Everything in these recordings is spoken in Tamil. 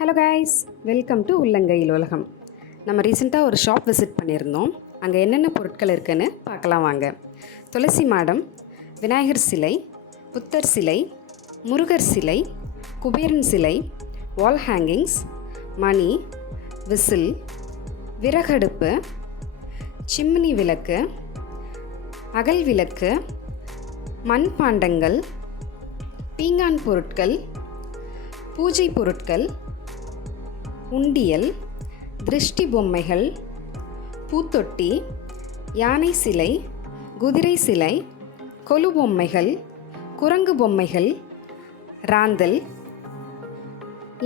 ஹலோ கைஸ், வெல்கம் டு உள்ளங்கையில் உலகம். நம்ம ரீசெண்டாக ஒரு ஷாப் விசிட் பண்ணியிருந்தோம். அங்கே என்னென்ன பொருட்கள் இருக்குதுன்னு பார்க்கலாம் வாங்க. துளசி மாடம், விநாயகர் சிலை, புத்தர் சிலை, முருகர் சிலை, குபேரன் சிலை, வால் ஹேங்கிங்ஸ், மணி, விசில், விறகடுப்பு, சிம்னி விளக்கு, அகல் விளக்கு, மண் பாண்டங்கள், பீங்கான் பொருட்கள், பூஜை பொருட்கள், உண்டியல், திருஷ்டி பொம்மைகள், பூத்தொட்டி, யானை சிலை, குதிரை சிலை, கொலு பொம்மைகள், குரங்கு பொம்மைகள், ராந்தல்,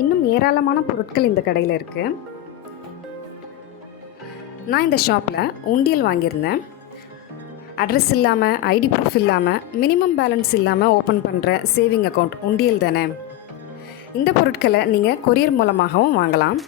இன்னும் ஏராளமான பொருட்கள் இந்த கடையில் இருக்குது. நான் இந்த ஷாப்பில் உண்டியல் வாங்கியிருந்தேன். அட்ரஸ் இல்லாமல், ஐடி ப்ரூஃப் இல்லாமல், மினிமம் பேலன்ஸ் இல்லாமல் ஓப்பன் பண்ணுற சேவிங் அக்கௌண்ட் உண்டியல் தானே. இந்த பொருட்களை நீங்கள் கொரியர் மூலமாகவும் வாங்கலாம்.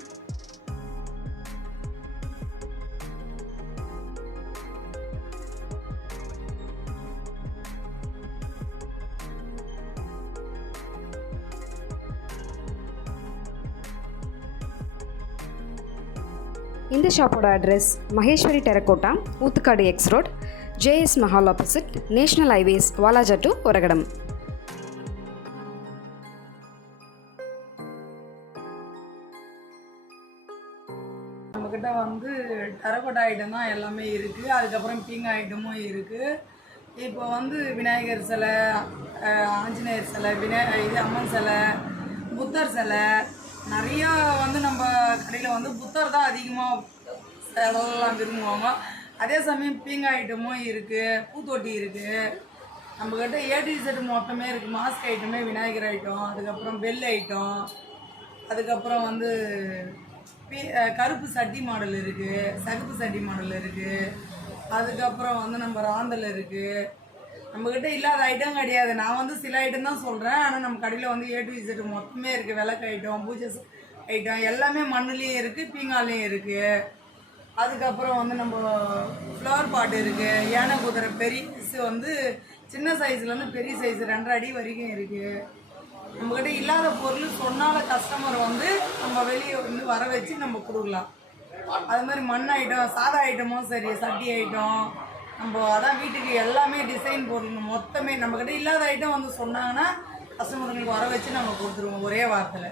இந்த ஷாப்போட address Maheswari terracotta, Oothukadu x road, JS Mahal opposite, national highways, Walajah to Oragadam. நம்மக்கிட்ட வந்து டெரகோட்டா ஐட்டம் தான் எல்லாமே இருக்குது. அதுக்கப்புறம் பீங்க் ஐட்டமும் இருக்குது. இப்போ வந்து விநாயகர் சிலை, ஆஞ்சநேயர் சிலை, இது அம்மன் சிலை, புத்தர் சிலை நிறையா வந்து நம்ம கடையில் வந்து புத்தர் தான் அதிகமாக செலவெல்லாம் விரும்புவாங்க. அதே சமயம் பீங்க் ஐட்டமும் இருக்குது, பூத்தொட்டி இருக்குது. நம்மக்கிட்ட A to Z மொத்தமே இருக்குது. மாஸ்க் ஐட்டமே, விநாயகர் ஐட்டம், அதுக்கப்புறம் பெல் ஐட்டம், அதுக்கப்புறம் வந்து கருப்பு சட்டி மாடல் இருக்குது, சகப்பு சட்டி மாடல் இருக்குது, அதுக்கப்புறம் வந்து நம்ம ராந்தல் இருக்குது. நம்மக்கிட்ட இல்லாத ஐட்டம் கிடையாது. நான் வந்து சில ஐட்டம் தான் சொல்கிறேன். ஆனால் நம்ம கடையில் வந்து A to Z மொத்தமே இருக்குது. விளக்கு ஐட்டம், பூஜை ஐட்டம் எல்லாமே மண்ணுலேயும் இருக்குது, பீங்காலையும் இருக்குது. அதுக்கப்புறம் வந்து நம்ம ஃப்ளவர் பாட்டு இருக்குது. யானை குதிரை பெரிய வந்து சின்ன சைஸ்லேருந்து பெரிய சைஸ் 2.5 அடி வரைக்கும் இருக்குது. நம்மக்கிட்ட இல்லாத பொருள் சொன்னால கஸ்டமர் வந்து நம்ம வெளியே வந்து வர வச்சு நம்ம கொடுக்கலாம். அது மாதிரி மண் ஐட்டம், சாதா ஐட்டமும் சரி, சட்டி ஐட்டம், நம்ம அதான் வீட்டுக்கு எல்லாமே டிசைன் பொருள் மொத்தமே நம்மக்கிட்ட இல்லாத ஐட்டம் வந்து சொன்னாங்கன்னா கஸ்டமர்களுக்கு வர வச்சு நம்ம கொடுத்துருவோம் ஒரே வாரத்தில்.